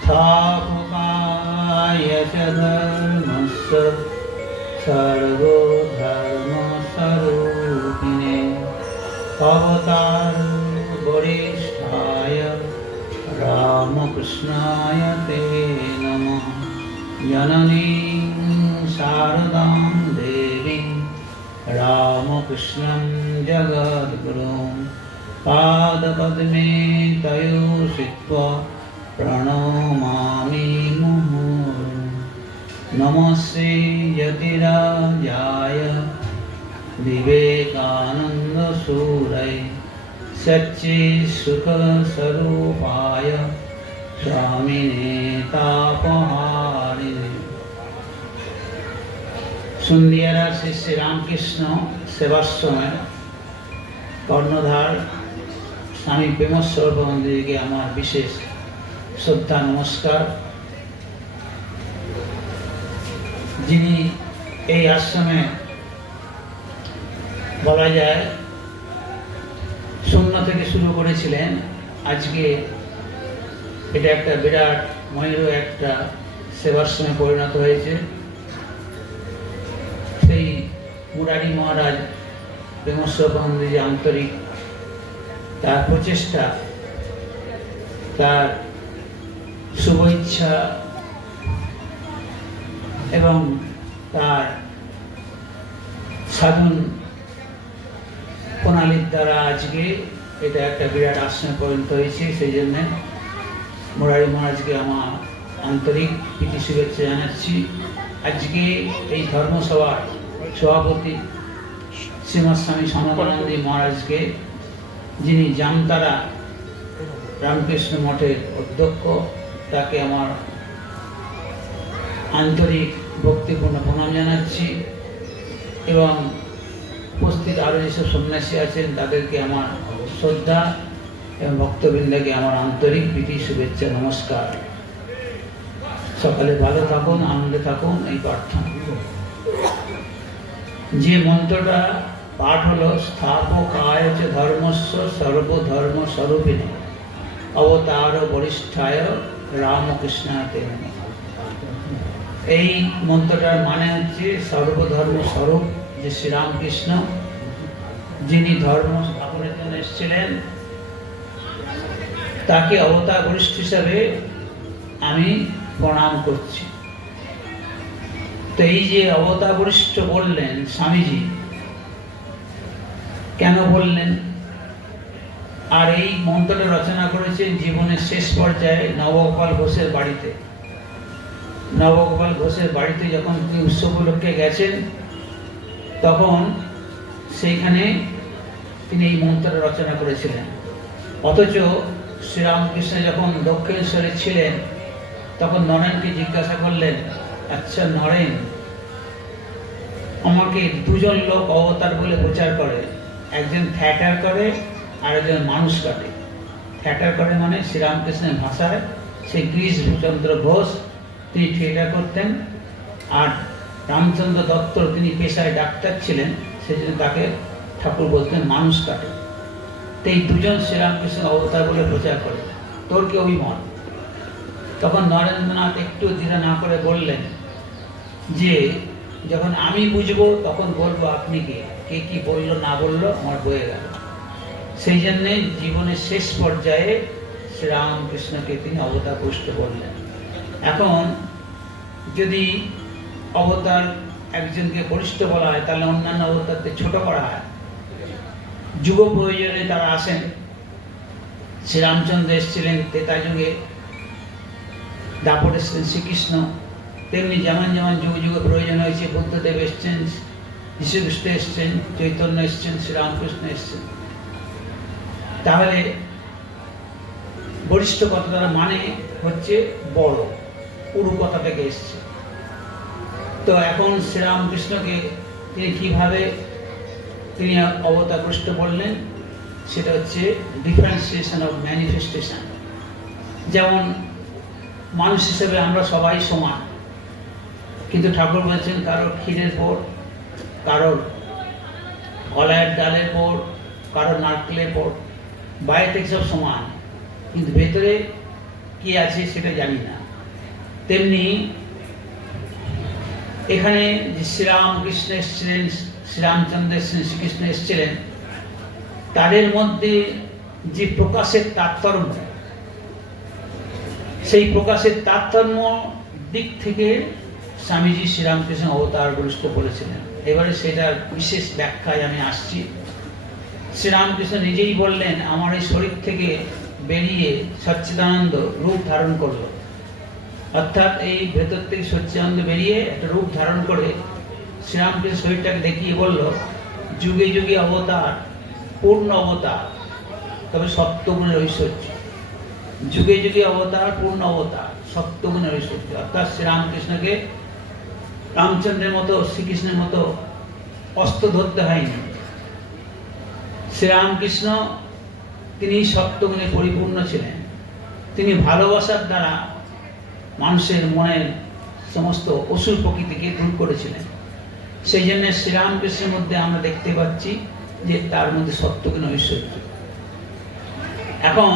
स्थापकाय च धर्मस्य सर्वधर्मस्वरूपिणे अवतारवरिष्ठाय रामकृष्णाय ते नमः। जननीं शारदां देवीं रामकृष्णं जगद्गुरुं पादपद्मे तयोषित्वा प्रणमामि मुहुर्मुहुः। नमस्ते यतिराजाय विवेकानन्दसूरये सच्चित्सुखस्वरूपाय स्वामिने तापहारिणे। সন্ধিয়ারা শ্রী শ্রী রামকৃষ্ণ সেবার সময় কর্ণধার স্বামী প্রেমেশ্বর বন্দিকে আমার বিশেষ শ্রদ্ধা নমস্কার। যিনি এই আশ্রমে বলা যায় শূন্য থেকে শুরু করেছিলেন, আজকে এটা একটা বিরাট ময়ূর একটা সেবাশ্রমে পরিণত হয়েছে। সেই মুরারি মহারাজ প্রেমেশ্বর বন্দি যে আন্তরিক তার প্রচেষ্টা, তার শুভ ইচ্ছা এবং তার সাধন প্রণালীর দ্বারা আজকে এটা একটা বিরাট আশ্রমে পরিণত হয়েছে। সেই জন্য মুরারি মহারাজকে আমার আন্তরিক প্রীতি শুভেচ্ছা জানাচ্ছি। আজকে এই ধর্মসভার সভাপতি শ্রীমৎ স্বামী সনাতনানন্দী মহারাজকে, যিনি জামতারা রামকৃষ্ণ মঠের অধ্যক্ষ, তাকে আমার আন্তরিক ভক্তিপূর্ণ প্রণাম জানাচ্ছি এবং উপস্থিত আরও যেসব সন্ন্যাসী আছেন তাদেরকে আমার শ্রদ্ধা এবং ভক্তবৃন্দকে আমার আন্তরিক প্রীতি শুভেচ্ছা নমস্কার। সকালে ভালো থাকুন, আনন্দে থাকুন, এই প্রার্থনা। যে মন্ত্রটা পাঠ হলো, স্থাপকায় চ ধর্মস্য সর্বধর্ম স্বরূপিণে অবতার বরিষ্ঠায় রামকৃষ্ণায় তে নমঃ। এই মন্ত্রটার মানে হচ্ছে সর্বধর্ম স্বরূপ যে শ্রীরামকৃষ্ণ, যিনি ধর্ম স্থাপনের জন্য এসেছিলেন, তাকে অবতার বরিষ্ঠ হিসাবে আমি প্রণাম করছি। তো এই যে অবতার বরিষ্ঠ বললেন স্বামীজি, কেন বললেন? আর এই মন্ত্রটা রচনা করেছেন জীবনের শেষ পর্যায়ে নবগোপাল ঘোষের বাড়িতে। নবগোপাল ঘোষের বাড়িতে যখন তিনি উৎসব উপলক্ষে গেছেন, তখন সেইখানে তিনি এই মন্ত্রটা রচনা করেছিলেন। অথচ শ্রীরামকৃষ্ণ যখন দক্ষিণেশ্বরে ছিলেন, তখন নরেনকে জিজ্ঞাসা করলেন, আচ্ছা নরেন, আমাকে দুজন লোক অবতার বলে প্রচার করে, একজন থিয়েটার করে আর একজন মানুষ কাটে। থিয়েটার করে মানে শ্রীরামকৃষ্ণের ভাষায় সেই কৃষ্ণচন্দ্র ঘোষ, তিনি থিয়েটার করতেন, আর রামচন্দ্র দত্ত তিনি পেশায় ডাক্তার ছিলেন, সেই জন্য তাকে ঠাকুর বলতেন মানুষ কাটে। তো এই দুজন শ্রীরামকৃষ্ণ অবতার বলে প্রচার করে, তোর কি অভিমত? তখন নরেন্দ্রনাথ একটু দ্বিধা না করে বললেন যে যখন আমি বুঝবো তখন বলবো আপনি কে কি বললো না বললো আমার বয়ে গেল। সেই জন্যে জীবনের শেষ পর্যায়ে শ্রীরামকৃষ্ণকে তিনি অবতার পুষ্ট বললেন। এখন যদি অবতার একজনকে বরিষ্ঠ বলা হয়, তাহলে অন্যান্য অবতারকে ছোট করা হয়। যুগ প্রয়োজনে তারা আসেন। শ্রীরামচন্দ্র এসেছিলেন ত্রেতা যুগে, দাপট এসেছেন শ্রীকৃষ্ণ, তেমনি যেমন যেমন যুগ যুগে প্রয়োজন হয়েছে, বুদ্ধদেব এসছেন, যীশুখ্রিস্ট এসছেন, চৈতন্য এসছেন, শ্রীরামকৃষ্ণ এসছেন। তাহলে বরিষ্ঠ কথাটার মানে হচ্ছে বড়, পুরু কথা থেকে এসছে। তো এখন শ্রীরামকৃষ্ণকে তিনি কিভাবে তিনি অবতার পুষ্ট বললেন, সেটা হচ্ছে ডিফারেন্সিয়েশন অফ ম্যানিফেস্টেশন। যেমন মানুষ হিসেবে আমরা সবাই সমান, কিন্তু ঠাকুর বলছেন কারোর ক্ষীরের পর, কারোর কলাইয়ের ডালের পর, কারোর নারকেলের পর, বাইরে থেকে সব সমান, কিন্তু ভেতরে কি আছে সেটা জানি না। তেমনি এখানে যে শ্রীরামকৃষ্ণ এসেছিলেন, শ্রীরামচন্দ্র এসেছিলেন, শ্রীকৃষ্ণ এসেছিলেন, তাদের মধ্যে যে প্রকাশের তাৎপর্য, সেই প্রকাশের তাৎপর্য দিক থেকে স্বামীজি শ্রীরামকৃষ্ণ অবতার বরিষ্ঠ বলেছিলেন। এবারে সেটার বিশেষ ব্যাখ্যায় আমি আসছি। শ্রীরামকৃষ্ণ নিজেই বললেন, আমার এই শরীর থেকে বেরিয়ে সচ্চিদানন্দ রূপ ধারণ করলো। অর্থাৎ এই ভেতর থেকে সচ্চিদানন্দ বেরিয়ে একটা রূপ ধারণ করে শ্রীরামকৃষ্ণ শরীরটাকে দেখিয়ে বলল, যুগে যুগে অবতার, পূর্ণ অবতার, তবে সত্যগুণের ঐশ্বর্য। যুগে যুগে অবতার, পূর্ণ অবতার, সত্যগুণের ঐশ্বর্য। অর্থাৎ শ্রীরামকৃষ্ণকে রামচন্দ্রের মতো, শ্রীকৃষ্ণের মতো অস্ত্র ধরতে হয়নি। শ্রীরামকৃষ্ণ তিনি সত্যগুণে পরিপূর্ণ ছিলেন। তিনি ভালোবাসার দ্বারা মানুষের মনের সমস্ত অসুর প্রকৃতিকে দূর করেছিলেন। সেই জন্য শ্রীরামকৃষ্ণের মধ্যে আমরা দেখতে পাচ্ছি যে তার মধ্যে সত্যগুণ ঐশ্বর্য। এখন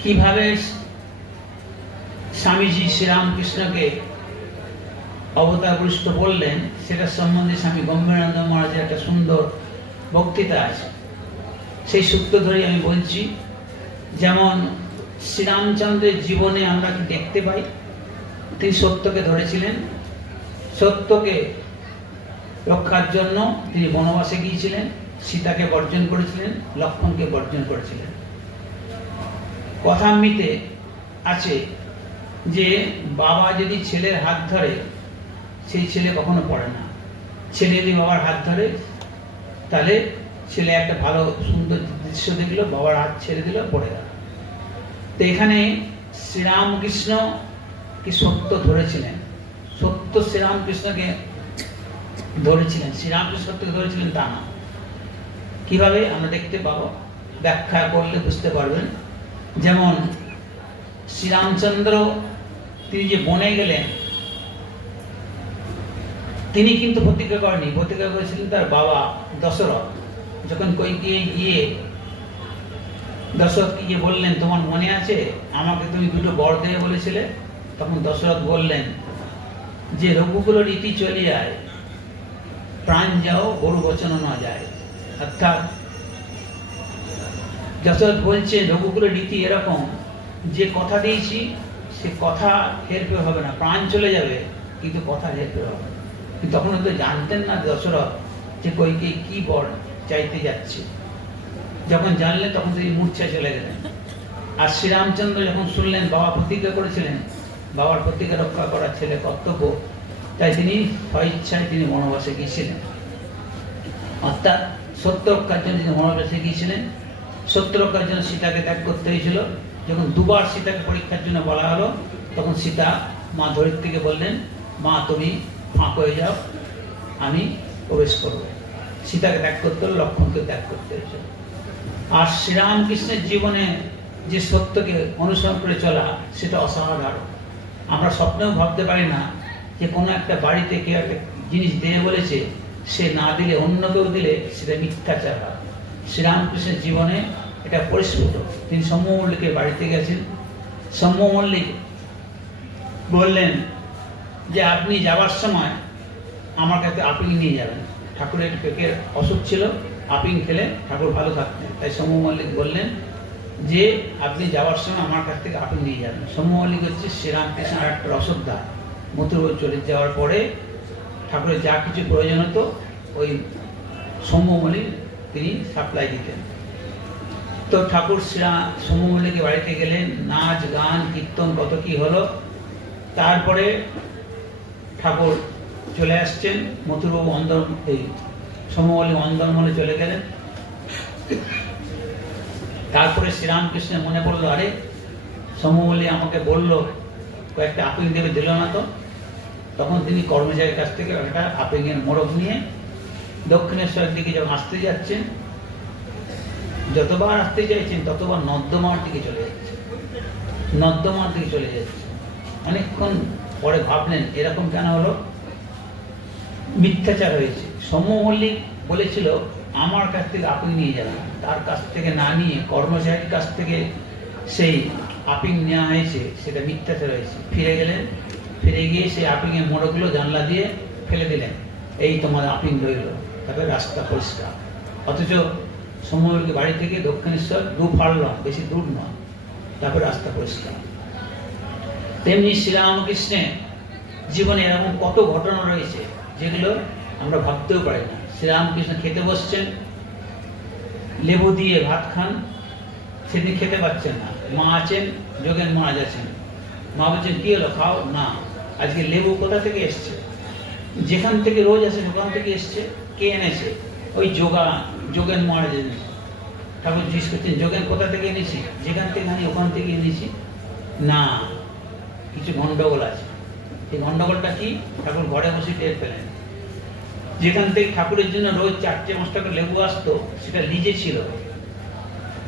কিভাবে স্বামীজি শ্রীরামকৃষ্ণকে অবতার বরিষ্ঠ বললেন, সেটা সম্বন্ধে স্বামী গম্ভীরানন্দ মহারাজের একটা সুন্দর বক্তৃতা আছে। সেই সূত্র ধরে আমি বলছি। যেমন শ্রীরামচন্দ্রের জীবনে আমরা কি দেখতে পাই, তিনি সত্যকে ধরেছিলেন। সত্যকে রক্ষার জন্য তিনি বনবাসে গিয়েছিলেন, সীতাকে বর্জন করেছিলেন, লক্ষ্মণকে বর্জন করেছিলেন। কথামৃতে আছে যে বাবা যদি ছেলের হাত ধরে, সেই ছেলে কখনো পড়ে না। ছেলে যদি বাবার হাত ধরে, তাহলে ছেলে একটা ভালো সুন্দর দৃশ্য দেখলো, বাবার হাত ছেড়ে দিল, পড়ে গেল। তো এখানে শ্রীরামকৃষ্ণ কি সত্য ধরেছিলেন, সত্য শ্রীরামকৃষ্ণকে ধরেছিলেন, শ্রীরামকৃষ্ণ সত্যকে ধরেছিলেন তা না। কিভাবে আমরা দেখতে পাবো, ব্যাখ্যা করলে বুঝতে পারবেন। যেমন শ্রীরামচন্দ্র তিনি যে বনে গেলেন, তিনি কিন্তু প্রতিজ্ঞা করেনি, প্রতিজ্ঞা করেছিলেন তার বাবা দশরথ। যখন কৈকেয়ী গিয়ে দশরথকে গিয়ে বললেন, তোমার মনে আছে আমাকে তুমি দুটো বর দেবে বলেছিলে? তখন দশরথ বললেন যে রঘুকুল রীতি চলিয়ায়, প্রাণ যাও গরু বচন না যায়। অর্থাৎ দশরথ বলছে রঘুকুলের রীতি এরকম, যে কথা দিয়েছি সে কথা হেরফের হবে না, প্রাণ চলে যাবে কিন্তু কথা হেরফের হবে না। কিন্তু তখন তো জানতেন না দশরথ যে কৈকেয়ী কি বর চাইতে যাচ্ছে। যখন জানলেন তখন তিনি মূর্ছা চলে গেলেন। আর শ্রীরামচন্দ্র যখন শুনলেন বাবা প্রতিজ্ঞা করেছিলেন, বাবার প্রতিজ্ঞা রক্ষা করার ছেলে কর্তব্য, তাই তিনি স্বইচ্ছায় তিনি বনবাসে গিয়েছিলেন। অর্থাৎ সত্য রক্ষার জন্য তিনি বনবাসে গিয়েছিলেন। সত্য রক্ষার জন্য সীতাকে ত্যাগ করতে হয়েছিল। যখন দুবার সীতাকে পরীক্ষার জন্য বলা হলো, তখন সীতা মা ধরিত্রীকে বললেন, মা তুমি ফাঁক হয়ে যাও, আমি প্রবেশ করব। সীতাকে ত্যাগ করতে হলো, লক্ষ্মণকে ত্যাগ করতে হয়েছিল। আর শ্রীরামকৃষ্ণের জীবনে যে সত্যকে অনুসরণ করে চলা, সেটা অসাধারণ। আমরা স্বপ্নেও ভাবতে পারি না যে কোনো একটা বাড়িতে কেউ একটা জিনিস দিয়ে বলেছে, সে না দিলে অন্য কেউ দিলে সেটা মিথ্যাচার হয়। শ্রীরামকৃষ্ণের জীবনে এটা পরিস্ফুট। তিনি সৌম্য মল্লিকের বাড়িতে গেছেন। সৌম্য মল্লিক বললেন যে আপনি যাওয়ার সময় আমার কাছে আপিং নিয়ে যাবেন। ঠাকুরের পেটের অসুখ ছিল, আপিং খেলে ঠাকুর ভালো থাকতেন। তাই সৌম্য মল্লিক বললেন যে আপনি যাওয়ার সময় আমার কাছ থেকে আপিং নিয়ে যাবেন। সৌম্য মল্লিক হচ্ছে শ্রীরামকৃষ্ণ আর একটা রসদদার। মথুরা চলে যাওয়ার পরে ঠাকুরের যা কিছু প্রয়োজন হতো ওই সৌম্য মল্লিক তিনি সাপ্লাই দিতেন। তো ঠাকুর সৌম্য মল্লিকের বাড়িতে গেলেন, নাচ গান কীর্তন কত কি হলো। তারপরে ঠাকুর চলে আসছেন, মথুরবাবু এই সৌম্য মল্লিক অন্দরমহলে চলে গেলেন। তারপরে শ্রীরামকৃষ্ণের মনে পড়লো, আরে সৌম্য মল্লিক আমাকে বললো কয়েকটা আপিং দেবে, দিল না তো। তখন তিনি কর্মচারীর কাছ থেকে একটা আপিংয়ের মোড়ক নিয়ে দক্ষিণেশ্বরের দিকে যখন আসতে যাচ্ছেন, যতবার আসতে চাইছেন ততবার নর্দমার দিকে চলে যাচ্ছে, নর্দমার দিকে চলে যাচ্ছে। অনেকক্ষণ পরে ভাবলেন এরকম কেন হলো, মিথ্যাচার হয়েছে। সৌম্য মল্লিক বলেছিল আমার কাছ থেকে আপিং নিয়ে যাবেন, তার কাছ থেকে না নিয়ে কর্মচারীর কাছ থেকে সেই আপিং নেওয়া হয়েছে সেটা মিথ্যাচার হয়েছে। ফিরে গেলেন, ফিরে গিয়ে সেই আপিংয়ের মোড়কগুলো জানলা দিয়ে ফেলে দিলেন, এই তোমার আপিং রইল। তারপরে রাস্তা পরিষ্কার। অথচ সময়ের বাড়ি থেকে দক্ষিণেশ্বর 2 ফার্লং, বেশি দূর নয়, তারপরে রাস্তা পরিষ্কার। তেমনি শ্রীরামকৃষ্ণের জীবনে এরকম কত ঘটনা রয়েছে যেগুলো আমরা ভাবতেও পারি না। শ্রীরামকৃষ্ণ খেতে বসছেন, লেবু দিয়ে ভাত খান, সেদিন খেতে পাচ্ছেন না। মা আছেন, যোগেন মহারাজ আছেন। মা বলছেন কি হলো, খাও না। আজকে লেবু কোথা থেকে এসছে? যেখান থেকে রোজ আসে ওখান থেকে এসছে। কে এনেছে? ওই যোগেন মহারাজ এনেছে। ঠাকুর জিজ্ঞেস করছেন, যোগেন কোথা থেকে এনেছি? যেখান থেকে আনি ওখান থেকে এনেছি। না, কিছু গন্ডগোল আছে। এই গন্ডগোলটা কি? ঠাকুর ঘরে বসে টের পেলেন। যেখান থেকে ঠাকুরের জন্য রোজ 4-5 টাকা লেবু আসতো, সেটা লিজে ছিল,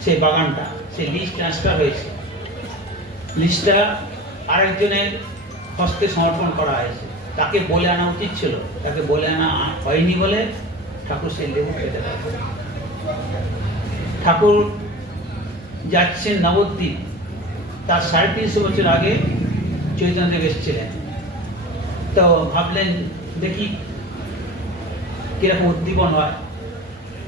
সেই বাগানটা, সেই লিজ ট্রান্সফার হয়েছে। লিজটা আরেকজনের হস্তে সমর্পণ করা হয়েছে। তাকে বলে আনা উচিত ছিল, তাকে বলে আনা হয়নি বলে ঠাকুর সেই লেবু খেতে পারবে। ঠাকুর যাচ্ছেন নবদ্বীপ, তার 350 বছর আগে চৈতন্যদেব এসেছিলেন। তো ভাবলেন দেখি কিরকম উদ্দীপন হয়।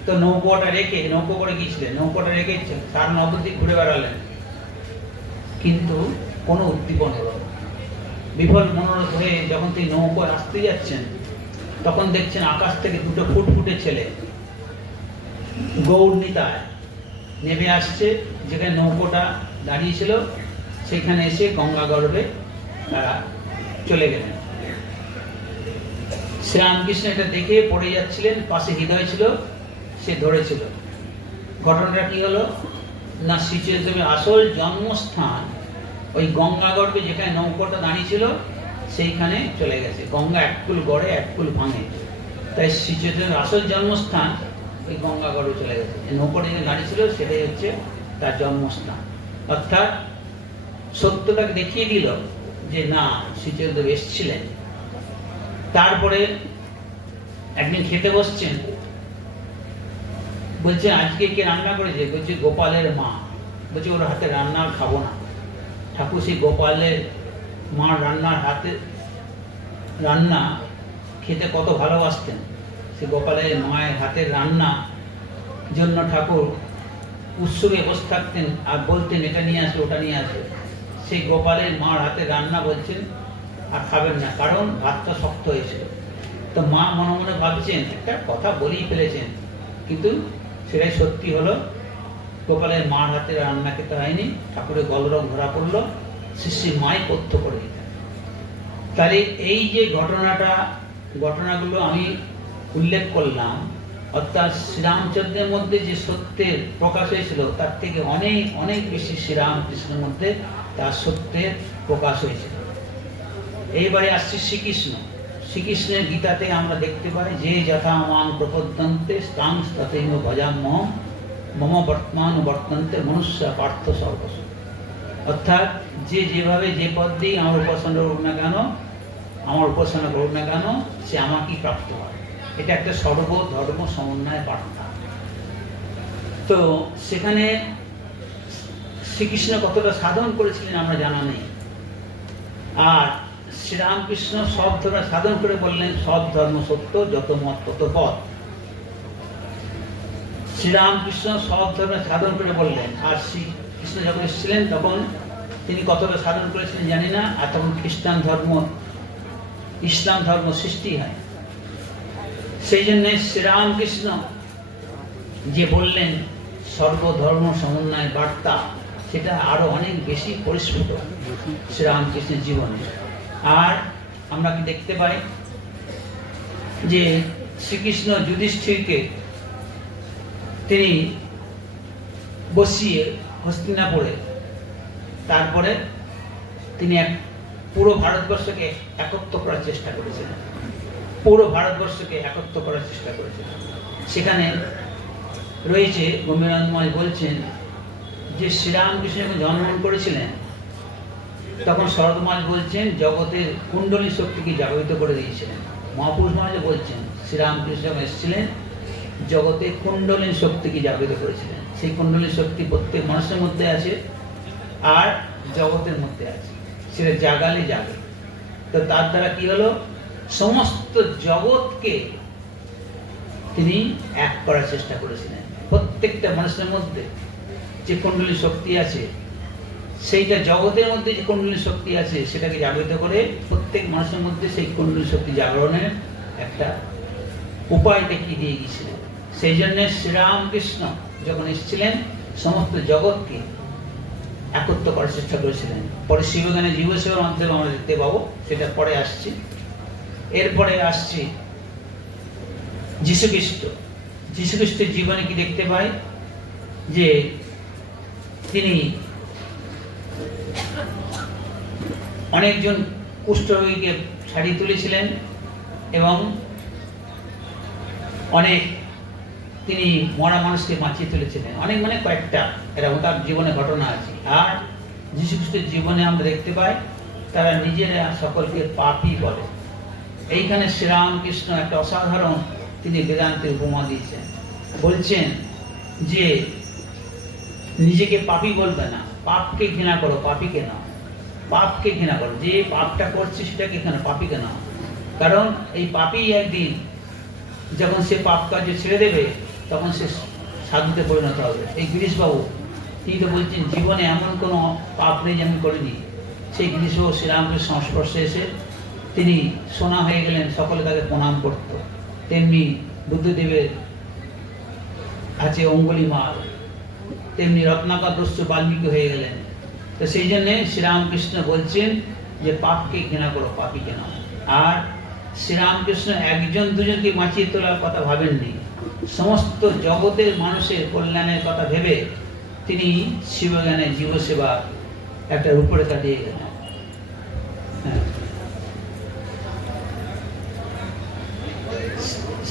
তো নৌকোটা রেখে, নৌকো করে গিয়েছিলেন, নৌকোটা রেখে তার নবদ্বীপ ঘুরে বেড়ালেন, কিন্তু কোনো উদ্দীপন হলো না। বিফল মনোরথ হয়ে যখন তিনি নৌকোয় আসতে যাচ্ছেন, তখন দেখছেন আকাশ থেকে 2টো ফুটফুটে ছেলে গৌর নিতায় নেমে আসছে। যেখানে নৌকোটা দাঁড়িয়েছিল সেখানে এসে গঙ্গা গর্ভে তারা চলে গেলেন। শ্রীরামকৃষ্ণ এটা দেখে পড়ে যাচ্ছিলেন, পাশে হৃদয় ছিল, সে ধরেছিল। ঘটনাটা কি হলো না, শ্রীচৈতন্যের আসল জন্মস্থান ওই গঙ্গা গর্ভে, যেখানে নৌকোটা দাঁড়িয়েছিল সেইখানে চলে গেছে। গঙ্গা এককুল গড়ে এককুল ভাঙে, তাই শ্রীচৈতন্যের আসল জন্মস্থান ওই গঙ্গা গর্ভে চলে গেছে। নৌকোটা যেখানে দাঁড়িয়েছিল সেটাই হচ্ছে তার জন্মস্থান। অর্থাৎ সত্যটাকে দেখিয়ে দিল যে না, শ্রীচৈতন্য এসেছিলেন। তারপরে একদিন খেতে বসছেন, বলছে আজকে কে রান্না করেছে? বলছে গোপালের মা। বলছে ওর হাতে রান্না খাবো না। ঠাকুর সেই গোপালের মা রান্নার হাতে রান্না খেতে কত ভালোবাসতেন। সে গোপালের মায়ের হাতের রান্না জন্য ঠাকুর উৎসবে বসে থাকতেন আর বলতেন এটা নিয়ে আসে ওটা নিয়ে আসে। সেই গোপালের মার হাতে রান্না বলছেন আর খাবেন না, কারণ ভাতটা শক্ত হয়েছিল। তো মা মনে মনে ভাবছেন একটা কথা বলেই ফেলেছেন, কিন্তু সেটাই সত্যি হলো। গোপালের মার হাতে রান্না খেতে হয়নি, ঠাকুরের গলরং ধরা পড়লো, শ্রী মাই পথ্য করে দিতেন। তাহলে এই যে ঘটনাগুলো আমি উল্লেখ করলাম, অর্থাৎ শ্রীরামচন্দ্রের মধ্যে যে সত্যের প্রকাশ হয়েছিল তার থেকে অনেক অনেক বেশি শ্রীরামকৃষ্ণের মধ্যে তার সত্যের প্রকাশ হয়েছিল। এইবারে আসছে শ্রীকৃষ্ণ। শ্রীকৃষ্ণের গীতাতে আমরা দেখতে পাই যে যথা মাং প্রপদ্যন্তে স্তাং তথৈব ভজাম্যহম মম বর্তমান বর্তন্তে মনুষ্য পার্থ সর্বস্ব। অর্থাৎ যে যেভাবে যে পদ দিয়ে আমার উপাসনা করুক না কেন, সে আমাকেই প্রাপ্ত হয়। এটা একটা সর্বধর্ম সমন্বয় বার্তা। তো সেখানে শ্রীকৃষ্ণ কতটা সাধন করেছিলেন আমরা জানা নেই। আর শ্রীরামকৃষ্ণ সব ধর্ম সাধন করে বললেন সব ধর্ম সত্য, যত মত তত পথ। শ্রীরামকৃষ্ণ সব ধর্মের সাধন করে বললেন। আর শ্রীকৃষ্ণ যখন এসেছিলেন তখন তিনি কতটা সাধন করেছিলেন জানি না। আর তখন ইসলাম ধর্ম সৃষ্টি হয়। সেই জন্য শ্রীরামকৃষ্ণ যে বললেন সর্বধর্ম সমন্বয় বার্তা, সেটা আরো অনেক বেশি পরিস্ফুট শ্রীরামকৃষ্ণের জীবনে। আর আমরা কি দেখতে পাই যে শ্রীকৃষ্ণ যুধিষ্ঠিরকে তিনি বসিয়ে হস্তিনাপুরে, তারপরে তিনি পুরো ভারতবর্ষকে একত্র করার চেষ্টা করেছিলেন। সেখানে রয়েছে গম্ভীরানন্দময় বলছেন যে শ্রীরামকৃষ্ণ যখন জন্মগ্রহণ করেছিলেন তখন শরৎমাল বলছেন জগতের কুণ্ডলী শক্তিকে জাগরিত করে দিয়েছিলেন। মহাপুরুষ মহারাজ বলছেন শ্রীরামকৃষ্ণ যখন এসেছিলেন জগতে কুণ্ডলী শক্তিকে জাগরিত করেছিলেন। সেই কুণ্ডলী শক্তি প্রত্যেক মানুষের মধ্যে আছে। আর জগতের মধ্যে আছে, সেটা জাগালে জাগে। তো তার দ্বারা কি হলো, সমস্ত জগৎকে তিনি এক করার চেষ্টা করেছিলেন। প্রত্যেকটা মানুষের মধ্যে যে কুণ্ডলী শক্তি আছে, সেইটা জগতের মধ্যে যে কুণ্ডলী শক্তি আছে সেটাকে জাগরিত করে প্রত্যেক মানুষের মধ্যে সেই কুণ্ডলী শক্তি জাগরণের একটা উপায় দেখিয়ে দিয়ে গিয়েছিলেন। সেই জন্য শ্রীরামকৃষ্ণ যখন এসেছিলেন সমস্ত জগৎকে একত্র করার চেষ্টা করেছিলেন। পরে শিবজ্ঞানে জীব সেবার মাধ্যমে আমরা দেখতে পাবো, সেটা পরে আসছি। এরপরে আসছি যীশুখ্রিস্ট। যীশুখ্রিস্টের জীবনে কি দেখতে পাই, যে তিনি অনেকজন কুষ্ঠরোগীকে ছাড়িয়ে তুলেছিলেন এবং অনেক তিনি মরা মানুষকে বাঁচিয়ে তুলেছিলেন। অনেক মানে কয়েকটা এরকম তার জীবনে ঘটনা আছে। আর যীশুখ্রিস্টের জীবনে আমরা দেখতে পাই তারা নিজেরা সকলকে পাপী বলে। এইখানে শ্রীরামকৃষ্ণ একটা অসাধারণ তিনি বেদান্তের উপমা দিয়েছেন। বলছেন যে নিজেকে পাপী বলবে না, পাপকে ঘৃণা করো, পাপীকে নাও। পাপকে ঘৃণা করো, যে পাপটা করছে সেটাকে এখানে পাপীকে নাও। কারণ এই পাপী একদিন যখন সে পাপ কাজে ছেড়ে দেবে তখন সে সাধুতে পরিণত হবে। এই গিরিশবাবু তিনি তো বলছেন জীবনে এমন কোনো পাপ নেই যে আমি করিনি। সেই গিরিশবাবু শ্রীরামকৃষ্ণ সংস্পর্শে এসে তিনি সোনা হয়ে গেলেন, সকলে তাকে প্রণাম করত। তেমনি বুদ্ধদেবের আছে অঙ্গুলিমাল, তেমনি রত্নাকর দস্যু বাল্মীকি হয়ে গেলেন। তো সেই জন্যে শ্রীরামকৃষ্ণ বলছেন যে পাপকে ঘৃণা করো, পাপীকে নাও। আর শ্রীরামকৃষ্ণ একজন দুজনকে বাঁচিয়ে তোলার কথা ভাবেননি, সমস্ত জগতের মানুষের কল্যাণের কথা ভেবে তিনি শিবজ্ঞানে জীব সেবা একটা রূপরেখা দিয়ে গেলেন।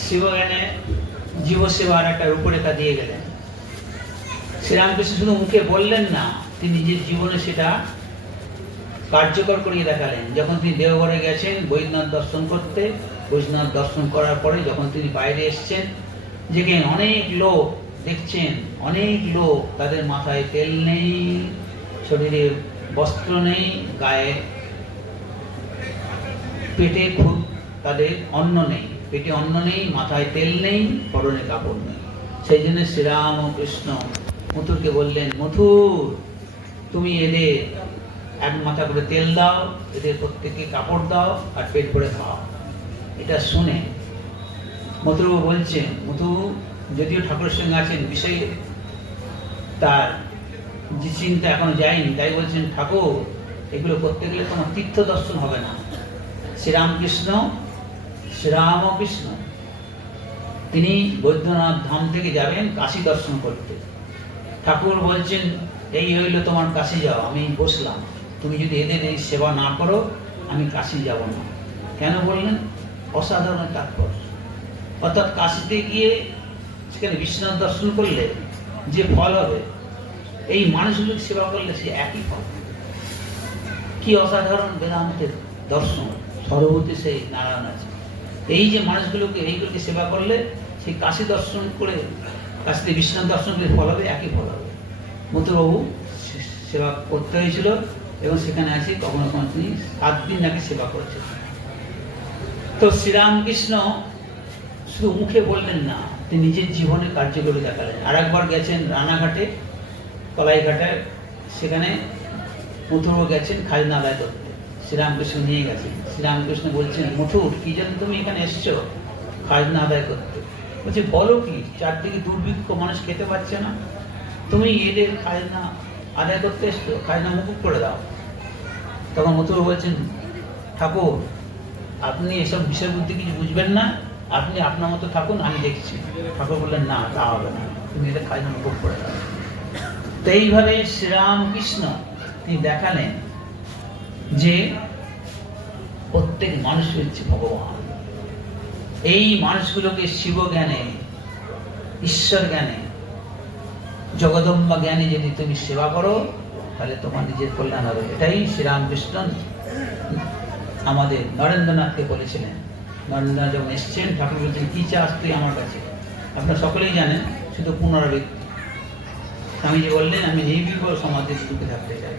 শিবজ্ঞানে জীব সেবার একটা রূপরেখা দিয়ে গেলেন। শ্রীরামকৃষ্ণ শুধু মুখে বললেন না, তিনি নিজের জীবনে সেটা কার্যকর করিয়ে দেখালেন। যখন তিনি দেওঘরে গেছেন বৈদ্যনাথ দর্শন করতে, বৈদ্যনাথ দর্শন করার পরে যখন তিনি বাইরে এসছেন, যেখানে অনেক লোক দেখছেন, অনেক লোক তাদের মাথায় তেল নেই, শরীরে বস্ত্র নেই, গায়ে পেটে খুব তাদের অন্ন নেই, পেটে অন্ন নেই, মাথায় তেল নেই, পরনে কাপড় নেই। সেই জন্য শ্রীরাম ও কৃষ্ণ মথুরকে বললেন, মথুর তুমি এদের এক মাথা করে তেল দাও, এদের প্রত্যেককে কাপড় দাও আর পেট ভরে খাও। এটা শুনে মথুরবাবু বলছেন, মথু যদিও ঠাকুরের সঙ্গে আছেন, বিষয়ে তার যে চিন্তা এখনো যায়নি, তাই বলছেন ঠাকুর এগুলো করতে গেলে তোমার তীর্থ দর্শন হবে না। শ্রীরামকৃষ্ণ তিনি বৈদ্যনাথ ধাম থেকে যাবেন কাশী দর্শন করতে। ঠাকুর বলছেন এই হইল তোমার কাশী যাও, আমি বসলাম, তুমি যদি এদের এই সেবা না করো আমি কাশী যাব না। কেন বললেন? অসাধারণ তাৎপর্য। অর্থাৎ কাশীতে গিয়ে সেখানে বিশ্বনাথ দর্শন করলে যে ফল হবে, এই মানুষগুলোকে সেবা করলে সে একই ফল। কি অসাধারণ বেদান্তের দর্শন, সর্বভূতি সেই নারায়ণ আছে। এই যে মানুষগুলোকে এইগুলোকে সেবা করলে সেই কাশী দর্শন করে, কাশীতে বিশ্বনাথ দর্শন করে ফল হবে, একই ফল হবে। মথুরবাবু সেবা করতে হয়েছিল এবং সেখানে আছে কখনো কখনো তিনি 7 দিন নাকি সেবা করেছেন। তো শ্রীরামকৃষ্ণ শুধু মুখে বললেন না, তিনি নিজের জীবনে কার্যকরী দেখালেন। আর একবার গেছেন রানাঘাটে, কলাইঘাটে, সেখানে মথুরবাবু গেছেন খাজনা আদায় করতে, শ্রীরামকৃষ্ণ নিয়ে গেছেন। শ্রীরামকৃষ্ণ বলছেন, মথুর কি জন্য তুমি এখানে এসছো? খাজনা আদায় করতে। বলছে বলো কি, চারদিকে দুর্ভিক্ষ, মানুষ খেতে পাচ্ছে না, তুমি এদের খাজনা আদায় করতে এসছো, খাজনা মুকুব করে দাও। তখন মথুর বলছেন, ঠাকুর আপনি এসব বিষয় বুদ্ধি কিছু বুঝবেন না, আপনি আপনার মতো থাকুন, আমি দেখছি। ঠাকুর বললেন না, তা হবে না, তুমি এদের খাজনা মুকুব করে দাও। তো এইভাবে শ্রীরামকৃষ্ণ তিনি দেখালেন যে প্রত্যেক মানুষ হচ্ছে ভগবান। এই মানুষগুলোকে শিব জ্ঞানে, ঈশ্বর জ্ঞানে, জগদম্বা জ্ঞানে যদি তুমি সেবা করো তাহলে তোমার নিজের কল্যাণ হবে। এটাই শ্রীরামকৃষ্ণ আমাদের নরেন্দ্রনাথকে বলেছিলেন। নরেন্দ্রনাথ যখন এসছেন, ঠাকুর বলছেন কি চাস তুই আমার কাছে? আপনারা সকলেই জানেন, শুধু পুনরাবৃত্তি। আমি যে বললেন আমি নির্বিকল্প সমাজে সুখে থাকতে চাই।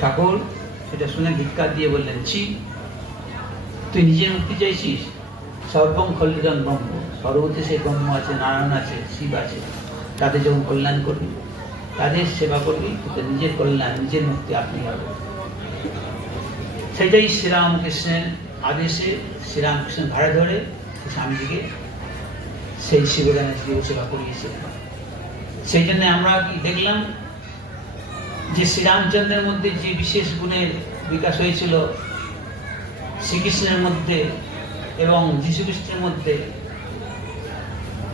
ঠাকুর সেটা শুনে ধিক্কার দিয়ে বললেন, ছি, তুই নিজের মুক্তি চাইছিস? সর্বং খলিদং ব্রহ্ম, সর্বতে সে ব্রহ্ম আছে, নারায়ণ আছে, শিব আছে। তাদের যখন কল্যাণ করবি, তাদের সেবা করবি, তো নিজের কল্যাণ, নিজের মুক্তি আপনি হবে। সেটাই শ্রীরামকৃষ্ণের আদেশে শ্রীরামকৃষ্ণ ঘাড়ে ধরে স্বামীজিকে সেই শিবগানের জীব সেবা করিয়েছিলেন। সেই জন্য আমরা কি দেখলাম যে শ্রীরামচন্দ্রের মধ্যে যে বিশেষ গুণের বিকাশ হয়েছিল শ্রীকৃষ্ণের মধ্যে এবং যীশুখ্রিস্টের মধ্যে,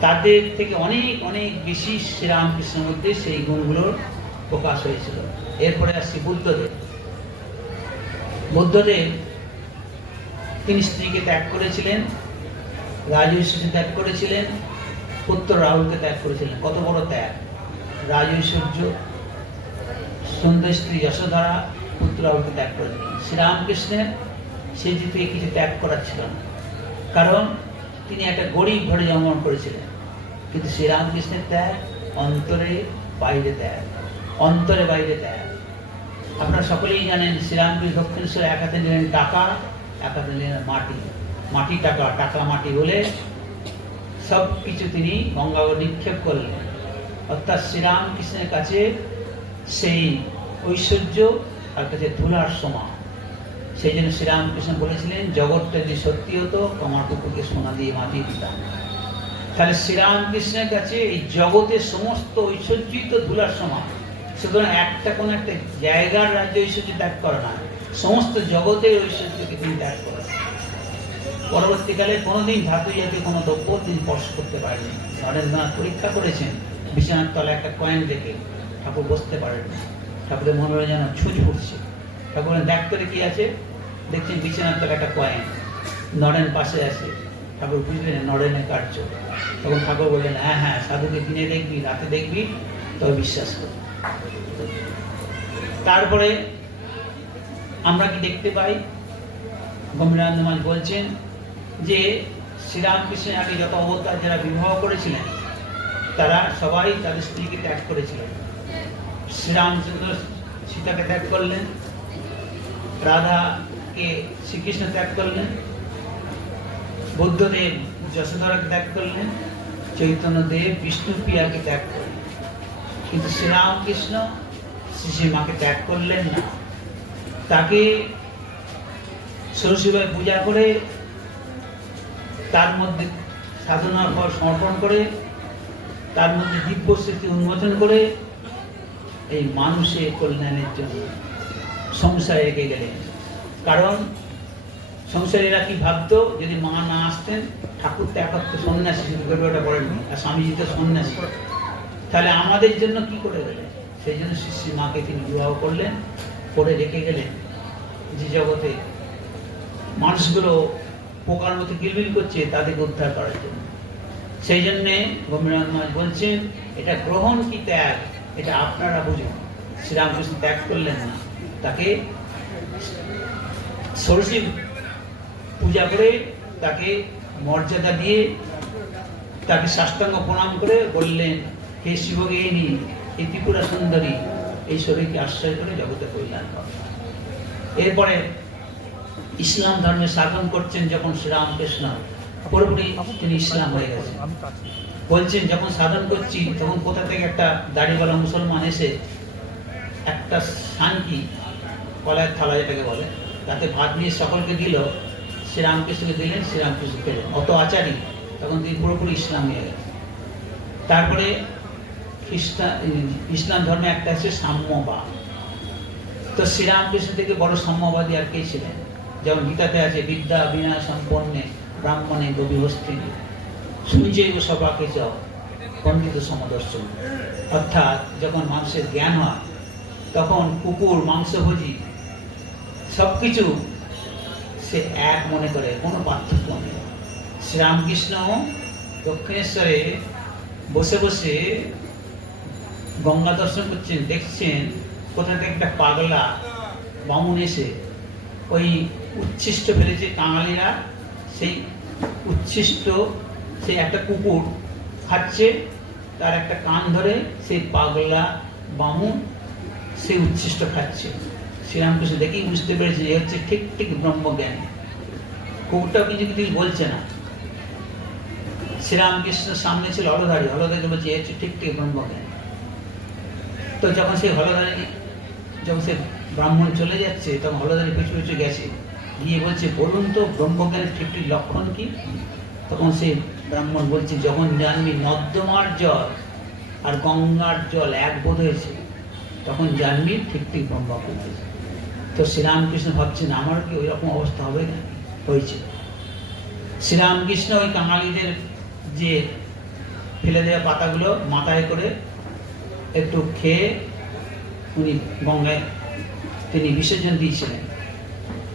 তাদের থেকে অনেক অনেক বেশি শ্রীরামকৃষ্ণের মধ্যে সেই গুণগুলোর প্রকাশ হয়েছিল। এরপরে আসছি বুদ্ধদেব। বুদ্ধদেব তিনি স্ত্রীকে ত্যাগ করেছিলেন, রাজৈশ্বর্য ত্যাগ করেছিলেন, পুত্র রাহুলকে ত্যাগ করেছিলেন। কত বড় ত্যাগ! রাজৈশ্বর্য, সুন্দর স্ত্রী যশোধরা, পুত্র রাহুলকে ত্যাগ করেছিলেন। শ্রীরামকৃষ্ণের সেই দিকে কিছু ত্যাগ করার ছিল না, কারণ তিনি একটা গরিব ঘরে জন্মগ্রহণ করেছিলেন। কিন্তু শ্রীরামকৃষ্ণের ত্যাগ অন্তরে বাইরে ত্যাগ, অন্তরে বাইরে ত্যাগ। আপনারা সকলেই জানেন শ্রীরামকৃষ্ণ দক্ষিণেশ্বরে এক হাতে নিলেন টাকা, এক হাতে নিলেন মাটি। মাটি টাকা, টাকা মাটি বলে সব কিছু তিনি গঙ্গাগর নিক্ষেপ করলেন। অর্থাৎ শ্রীরামকৃষ্ণের কাছে সেই ঐশ্বর্য তার কাছে ধুলার সমান। সেই জন্য শ্রীরামকৃষ্ণ বলেছিলেন, জগৎটা যদি সত্যি হতো আমার কুকুরকে সোনা দিয়ে মাটিয়ে দিতাম। তাহলে শ্রীরামকৃষ্ণের কাছে এই জগতের সমস্ত ঐশ্বর্যই তো ধুলার সমান। সুতরাং একটা কোনো একটা জায়গার রাজ্য ঐশ্বর্য ত্যাগ করে না, সমস্ত জগতের ঐশ্বর্যকে তিনি ত্যাগ করেন। পরবর্তীকালে কোনোদিন ধাতু জাতীয় কোনো দ্রব্য তিনি স্পর্শ করতে পারেননি। নরেন্দ্রনাথ পরীক্ষা করেছেন বিছানার তলায় একটা কয়েন দেখে, ঠাকুর বসতে পারেননি। ঠাকুরের মনে হয় যেন ছুঁচ ফুটছে। ঠাকুরের ডাক্তারে কি আছে, দেখছেন বিছানার তলায় একটা কয়েন, নরেন পাশে আছে। ঠাকুর বুঝলেন নরেনের কার্য। তখন ঠাকুর বললেন, হ্যাঁ হ্যাঁ, সাধুকে দিনে দেখবি, রাতে দেখবি, তবে বিশ্বাস কর। তারপরে আমরা কি দেখতে পাই, গম্ভীরানন্দ মহারাজ বলছেন যে শ্রীরামকৃষ্ণের আগে যত অবতার যারা বিবাহ করেছিলেন তারা সবাই তাদের স্ত্রীকে ত্যাগ করেছিলেন। শ্রীরামচন্দ্র সীতাকে ত্যাগ করলেন, রাধাকে শ্রীকৃষ্ণ ত্যাগ করলেন, বুদ্ধদেব যশোধরাকে ত্যাগ করলেন, চৈতন্যদেব বিষ্ণুপ্রিয়াকে ত্যাগ করলেন। কিন্তু শ্রীরামকৃষ্ণ শ্রী মাকে ত্যাগ করলেন না। তাকে সরস্বতী পূজা করে, তার মধ্যে সাধনার ফল সমর্পণ করে, তার মধ্যে দিব্য স্মৃতি উন্মোচন করে এই মানুষের কল্যাণের জন্য সংসারে রেখে গেলেন। কারণ সংসারীরা কি ভাবতো, যদি মা না আসতেন, ঠাকুর তো একত্র সন্ন্যাসী, ওটা বলেননি, আর স্বামীজি তো সন্ন্যাসী, তাহলে আমাদের জন্য কি করে গেলেন? সেই জন্য শ্রী মাকে তিনি বিবাহ করলেন, করে রেখে গেলেন যে জগতে মানুষগুলো পোকার মতো কিলবিল করছে তাদেরকে উদ্ধার করার জন্য। সেই জন্যে গম্ভীরানন্দ মহারাজ বলছেন, এটা গ্রহণ কি ত্যাগ, এটা আপনারা বুঝুন। শ্রীরামকৃষ্ণ ত্যাগ করলেন না, তাকে সরস্বতী পূজা করে, তাকে মর্যাদা দিয়ে, তাকে সাষ্টাঙ্গ প্রণাম করে বললেন, হে শিবগিনী, এই ত্রিপুরা সুন্দরী, এই শরীরকে আশ্রয় করে জগতে কল্যাণ করো। এরপরে ইসলাম ধর্মে সাধন করছেন যখন শ্রীরামকৃষ্ণ, পুরোপুরি তিনি ইসলাম হয়ে গেছেন। বলছেন, যখন সাধন করছি তখন কোথা থেকে একটা দাড়িওয়ালা মুসলমান এসে একটা শানকি, কলার থালা যেটাকে বলে, তাতে ভাত নিয়ে সকলকে দিল, শ্রীরামকৃষ্ণকে দিলেন, শ্রীরামকৃষ্ণ খেলেন। অত আচারী, তখন তিনি পুরোপুরি ইসলাম হয়ে গেছেন। তারপরে ইসলাম ধর্মে একটা আছে সাম্যবাদ। তো শ্রীরামকৃষ্ণ থেকে বড় সাম্যবাদী আর কে ছিলেন? যেমন গীতাতে আছে, বিদ্যা বিনা সম্পন্নে ব্রাহ্মণে গবিহস্তি শুনজৈব সবাকে চ পণ্ডিত সমদর্শন। অর্থাৎ যখন মানুষের জ্ঞান হয় তখন কুকুর, মাংসভোজী সবকিছু সে এক মনে করে, কোনো পার্থক্য নেই। শ্রীরামকৃষ্ণ দক্ষিণেশ্বরে বসে বসে গঙ্গা দর্শন করছেন, দেখছেন কোথা থেকে একটা পাগলা বামুন এসে ওই উচ্ছিষ্ট ফেলেছে, কাঙালিরা সেই উচ্ছিষ্ট, সেই একটা কুকুর খাচ্ছে, তার একটা কান ধরে সেই পাগলা বামুন সেই উচ্ছিষ্ট খাচ্ছে। শ্রীরামকৃষ্ণ দেখেই বুঝতে পেরেছে যে হচ্ছে ঠিক ঠিক ব্রহ্মজ্ঞান। কুকুরটাও কিছু কিছু বলছে না। শ্রীরামকৃষ্ণের সামনে ছিল হলধারী, হলধারী বলছে এ হচ্ছে ঠিক ঠিক ব্রহ্মজ্ঞান। তো যখন সেই হলধারী, যখন সে ব্রাহ্মণ চলে যাচ্ছে, তখন হলধারী পিছু পিছু গেছে, গিয়ে বলছে বলুন তো ব্রহ্মজ্ঞানের ঠিক ঠিক লক্ষণ কি? তখন সে ব্রাহ্মণ বলছে যখন জানবি নর্দমার জল আর গঙ্গার জল এক বোধ হয়েছে, তখন জানবি ঠিক ঠিক ব্রহ্মজ্ঞান হয়েছে। তো শ্রীরামকৃষ্ণ ভাবছেন আমার কি ওই রকম অবস্থা হবে না? হয়েছে। শ্রীরামকৃষ্ণ ওই কাঙালিদের যে ফেলে দেওয়া পাতাগুলো মাথায় করে একটু খেয়ে উনি গঙ্গায় তিনি বিসর্জন দিয়েছিলেন।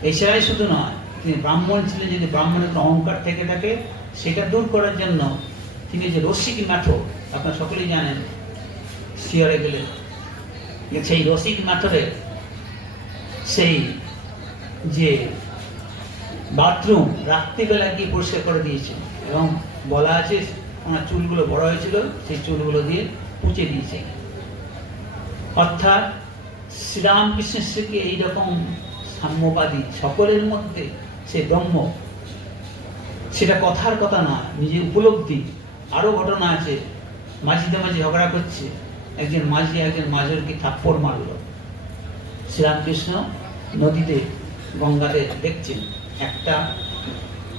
এছাড়াই শুধু নয়, তিনি ব্রাহ্মণ ছিলেন, যদি ব্রাহ্মণের অহংকার থেকে থাকে সেটা দূর করার জন্য তিনি যে রসিক মাঠো, আপনারা সকলেই জানেন, শিয়রে গেলে সেই রসিক মাঠরে সেই যে বাথরুম রাত্রিবেলা গিয়ে পরিষ্কার করে দিয়েছেন, এবং বলা আছে ওনার চুলগুলো বড় হয়েছিল, সেই চুলগুলো দিয়ে পুঁছে দিয়েছে। অর্থাৎ শ্রীরামকৃষ্ণের থেকে এইরকম সাম্যবাদী সকলের মধ্যে সে ব্রহ্ম, সেটা কথার কথা না, নিজের উপলব্ধি। আরো ঘটনা আছে, মাঝিতে মাঝি ঝগড়া করছে, একজন মাঝি একজন মাজরকে থাপ্পড় মারল। শ্রীরামকৃষ্ণ নদীতে গঙ্গাতে দেখছেন একটা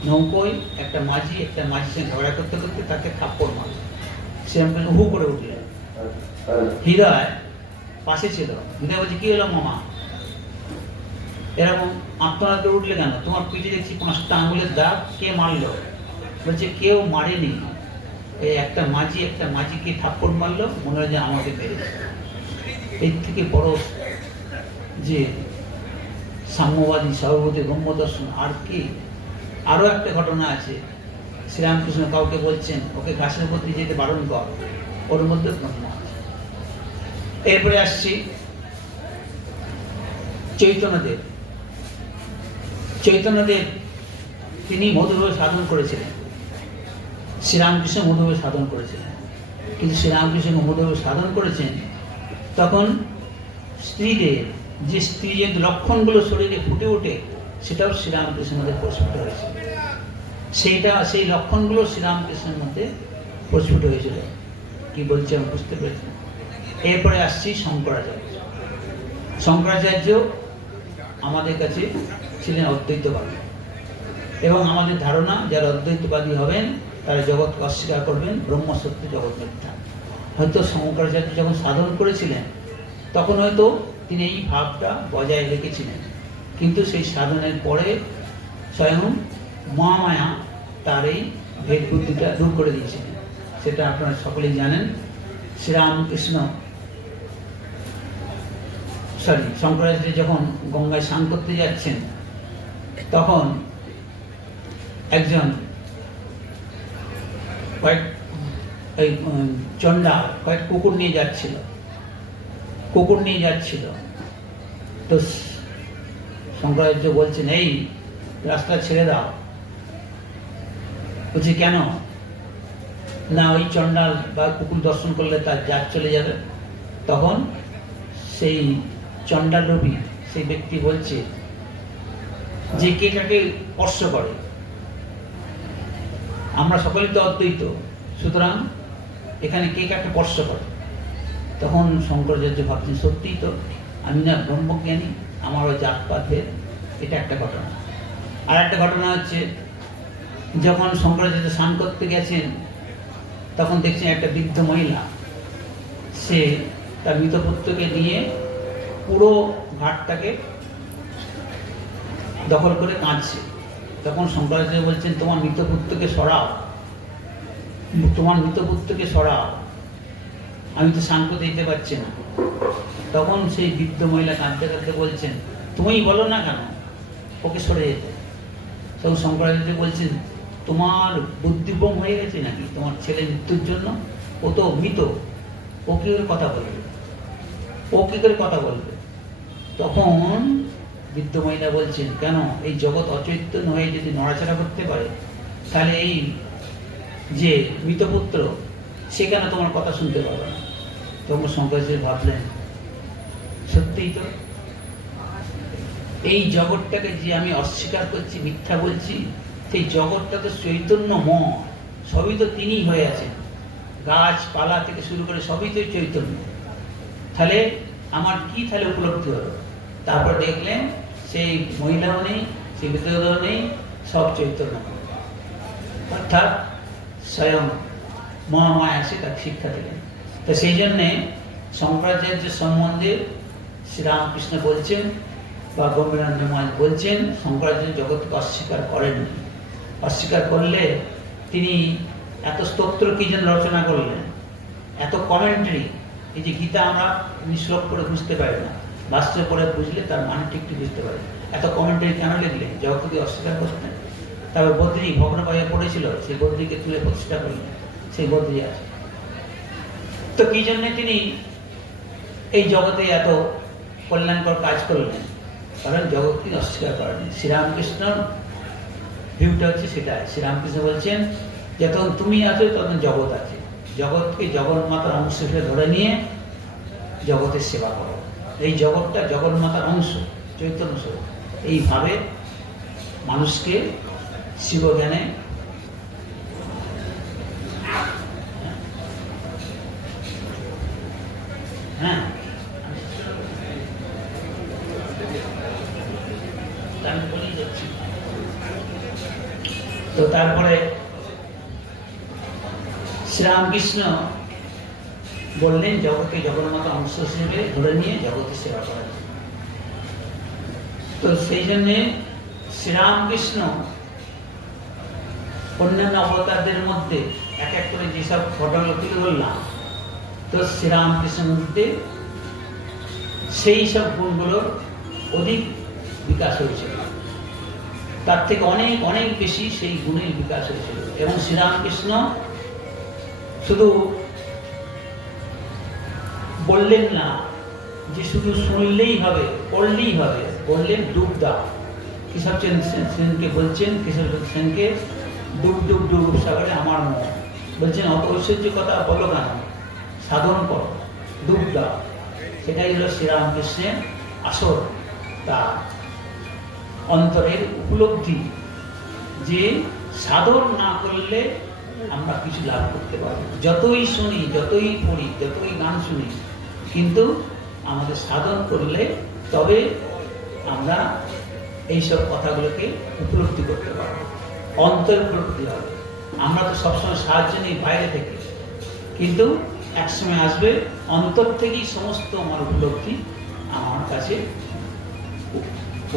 নৌকোয় একটা মাঝির সঙ্গে ঝগড়া করতে করতে তাকে থাপ্পড় মারল। শ্রীরামকৃষ্ণ হু করে উঠলেন। হৃদয় পাশে ছিল, হৃদয় বলছে কি হলো মামা, এরকম আত্মনাদ করে উঠলে কেন? তোমার পিঠে দেখছি 5টা আঙুলের দাগ, কে মারলো? বলছে কেউ মারেনি, এই একটা মাঝিকে থাপ্পড় মারলো, মনে হয় যে আমাকে মেরেছে। এর থেকে বড় যে সাম্যবাদী সর্বভূতে ব্রহ্ম দর্শন আর কি? আরো একটা ঘটনা আছে, শ্রীরামকৃষ্ণ কাউকে বলছেন ওকে গাছের উপর দিয়ে যেতে বারণ কর, ওর মধ্যে ব্রহ্ম আছে। এরপরে আসছি চৈতন্যদেব। চৈতন্যদেব তিনি মধুভাবে সাধন করেছিলেন, শ্রীরামকৃষ্ণ মধুভাবে সাধন করেছিলেন। কিন্তু শ্রীরামকৃষ্ণ মধুভাবে সাধন করেছেন, তখন স্ত্রীদের যে স্ত্রীর লক্ষণগুলো শরীরে ফুটে ওঠে সেটাও শ্রীরামকৃষ্ণের মধ্যে প্রস্ফুট হয়েছে। সেই লক্ষণগুলো শ্রীরামকৃষ্ণের মধ্যে প্রস্ফুট হয়েছিল। কি বলছে আমি বুঝতে পেরেছি। এরপরে আসছি শঙ্করাচার্য। শঙ্করাচার্য আমাদের কাছে ছিলেন অদ্বৈতবাদী, এবং আমাদের ধারণা যারা অদ্বৈতবাদী হবেন তারা জগৎকে অস্বীকার করবেন, ব্রহ্ম সত্য জগৎ মিথ্যা। হয়তো শঙ্করাচার্য যখন সাধন করেছিলেন তখন হয়তো তিনি এই ভাবটা বজায় রেখেছিলেন, কিন্তু সেই সাধনের পরে স্বয়ং মহামায়া তার এই ভেদ বুদ্ধিটা দূর করে দিয়েছিলেন। সেটা আপনারা সকলেই জানেন। শঙ্করাচার্য যখন গঙ্গায় স্নান করতে যাচ্ছেন, তখন একজন চণ্ডা কয়েক কুকুর নিয়ে যাচ্ছিল। তো শঙ্করাচার্য বলছেন এই রাস্তা ছেড়ে দাও। বলছে কেন? না ওই চণ্ডাল বা কুকুর দর্শন করলে তার জাত চলে যাবে। তখন সেই চণ্ডাল রবি সেই ব্যক্তি বলছে যে কে কাকে স্পর্শ করে, আমরা সকলেই তো অদ্বৈত, সুতরাং এখানে কে কাকে স্পর্শ করে। তখন শঙ্করাচার্য ভাবছেন সত্যিই তো আমি না ব্রহ্মজ্ঞানী, আমার ওই জাতপাতের। এটা একটা ঘটনা। আর একটা ঘটনা হচ্ছে, যখন শঙ্করাচার্য স্নান করতে গেছেন তখন দেখছেন একটা বৃদ্ধ মহিলা, সে তার মৃতপুত্রকে নিয়ে পুরো ঘাটটাকে দখল করে কাঁদছে। তখন শঙ্করাচার্য বলছেন তোমার মৃতপুত্রকে সরাও, আমি তো স্নান করতে দিতে পারছি না। তখন সেই বৃদ্ধ মহিলা কাঁদতে কাঁদতে বলছেন তুমিই বলো না কেন ওকে সরে যেতে। তখন শঙ্করাচার্য বলছেন তোমার বুদ্ধিভ্রম হয়ে গেছে নাকি? তোমার ছেলে মৃত্যুর জন্য, ও তো মৃত, ও কি করে কথা বলবে? তখন বৃদ্ধ মহিলা বলছেন কেন, এই জগৎ অচৈতন্য হয়ে যদি নড়াচড়া করতে পারে, তাহলে এই যে মৃতপুত্র সে কেন তোমার কথা শুনতে পারবে না? তখন শঙ্করাচার্য ভাবলেন সত্যিই তো এই জগৎটাকে যে আমি অস্বীকার করছি, মিথ্যা বলছি, সেই জগৎটা তো চৈতন্যময়, সবই তো তিনিই হয়ে আছেন। গাছপালা থেকে শুরু করে সবই তো চৈতন্য। তাহলে আমার কি তাহলে উপলব্ধি হলো? তারপর দেখলেন সেই মহিলাও নেই, সেই বিদ্যালয় নেই, সব চৈতন্য, অর্থাৎ স্বয়ং মহামায়া এসে তাকে শিক্ষা দিলেন। তো সেই জন্যে শঙ্করাচার্য সম্বন্ধে শ্রীরামকৃষ্ণ বলছেন বা গম্ভীরানন্দ মহারাজ বলছেন, শঙ্করাচার্য জগৎকে অস্বীকার করেননি। অস্বীকার করলে তিনি এত স্তোত্র কি যেন রচনা করলেন, এত কমেন্টারি। এই যে গীতা আমরা নিশ্লোক করে বুঝতে পারি না, বাস্তবে পড়ে বুঝলে তার মানে ঠিক বুঝতে পারি। এত কমেন্টারি কেন লিখলেন? জগৎকে অস্বীকার করতেন। তারপর বদ্রী ভগ্নপায়ে পড়েছিল, সেই বদ্রীকে তুলে প্রতিষ্ঠা করলেন, সেই বদ্রী আছে। তো কি জন্য তিনি এই জগতে এত কল্যাণকর কাজ করলেন? কারণ জগৎকে অস্বীকার করেনি। শ্রীরামকৃষ্ণর ভিউটা হচ্ছে সেটা। শ্রীরামকৃষ্ণ বলছেন, যখন তুমি আছো তখন জগৎ আছে, জগৎকে জগন্মাতার অংশ হিসেবে ধরে নিয়ে জগতের সেবা করো। এই জগৎটা জগন্মাতার অংশ, চৈতন্য স্বরূপ। এইভাবে মানুষকে শিবজ্ঞানে হ্যাঁ আমি বলেই যাচ্ছি। তো তারপরে শ্রীরামকৃষ্ণ বললেন জগৎকে জগন্মাতা অংশ হিসেবে ধরে নিয়ে জগতের সেবা করা। তো সেই জন্যে শ্রীরামকৃষ্ণ অন্যান্য অবতারদের মধ্যে এক এক করে যেসব ঘটনা তুলে বললাম, তো শ্রীরামকৃষ্ণের মধ্যে সেই সব গুণগুলোর অধিক বিকাশ হয়েছিল, তার থেকে অনেক অনেক বেশি সেই গুণের বিকাশ হয়েছিল। এবং শ্রীরামকৃষ্ণ শুধু বললেন না যে শুধু শুনলেই হবে, পড়লেই হবে, বললেন ডুব দাও। কেশব সেনকে বলছেন, কেশব সেনকে ডুব ডুব ডুব সাগরে আমার মন, বলছেন অত ঐশ্বর্য কথা বলো কেন, সাধন করো, ডুব দাও। সেটাই হলো শ্রীরামকৃষ্ণের আসল তার অন্তরের উপলব্ধি, যে সাধন না করলে আমরা কিছু লাভ করতে পারবো। যতই শুনি, যতই পড়ি, যতই গান শুনি, কিন্তু আমাদের সাধন করলে তবে আমরা এইসব কথাগুলোকে উপলব্ধি করতে পারবো, অন্তর উপলব্ধি হবে। আমরা তো সবসময় সাহায্য নিই বাইরে থেকে, কিন্তু একসময় আসবে অন্তর থেকেই সমস্ত আমার উপলব্ধি আমার কাছে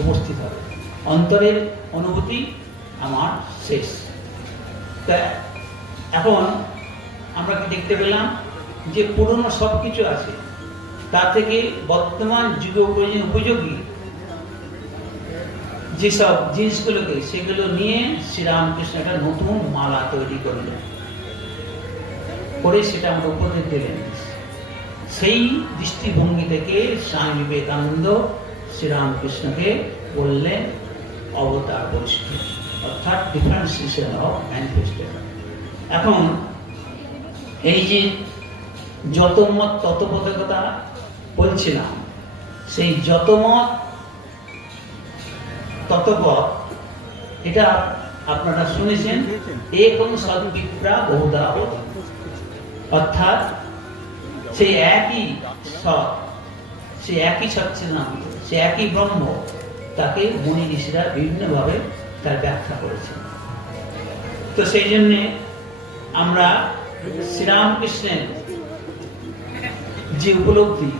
উপস্থিত হবে, অন্তরের অনুভূতি আমার শেষ। তা এখন আমরা কি দেখতে পেলাম যে পুরনো সব কিছু আছে, তা থেকে বর্তমান যুগ উপযোগী যেসব জিনিসগুলোকে, সেগুলো নিয়ে শ্রীরামকৃষ্ণ একটা নতুন মালা তৈরি করলেন, করে সেটা আমরা উপদেশ দিলেন। সেই দৃষ্টিভঙ্গি থেকে স্বামী বিবেকানন্দ শ্রীরামকৃষ্ণকে বললেন অবতার বৈশিষ্ট্য, অর্থাৎ ডিফারেন্সিয়েশন অফ ম্যানিফেস্টেশন। এখন এই যে যতমত তত্ত্ববোধকতা বলছিলাম, সেই যতমত তত্ত্বপদ, এটা আপনারা শুনেছেন, একং সদ্বিপ্রা বহুধা, অর্থাৎ সেই একই সৎ, সে একই সচ্চিদানন্দ, সে একই ব্রহ্ম, তাকে মুনি ঋষিরা বিভিন্নভাবে তার ব্যাখ্যা করেছেন। তো সেই জন্যে আমরা শ্রীরামকৃষ্ণের যে উপলব্ধি,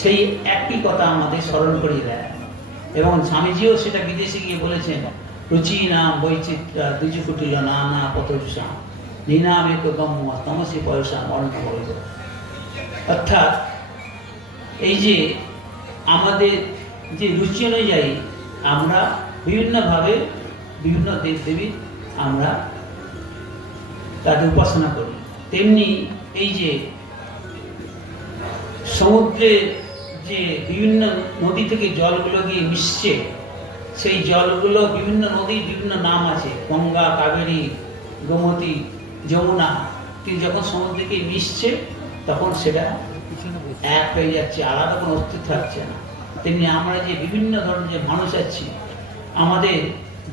সেই একই কথা আমাদের স্মরণ করিয়ে দেয়। এবং স্বামীজিও সেটা বিদেশে গিয়ে বলেছেন, রুচি নাম বৈচিত্রা দ্বিজু কুটিল নানা পথসা নিনামেক গম্য তমসী পয়সা মরণ বৈধ। অর্থাৎ এই যে আমাদের যে রুচি অনুযায়ী আমরা বিভিন্নভাবে বিভিন্ন দেব দেবী আমরা তাদের উপাসনা করি, তেমনি এই যে সমুদ্রে যে বিভিন্ন নদী থেকে জলগুলো গিয়ে মিশছে, সেই জলগুলো বিভিন্ন নদীর বিভিন্ন নাম আছে, গঙ্গা, কাবেরী, গোমতী, যমুনা, কিন্তু যখন সমুদ্রে গিয়ে মিশছে তখন সেটা এক হয়ে যাচ্ছে, আলাদা কোনো অস্তিত্ব থাকছে না। তেমনি আমরা যে বিভিন্ন ধরনের যে মানুষ আছি, আমাদের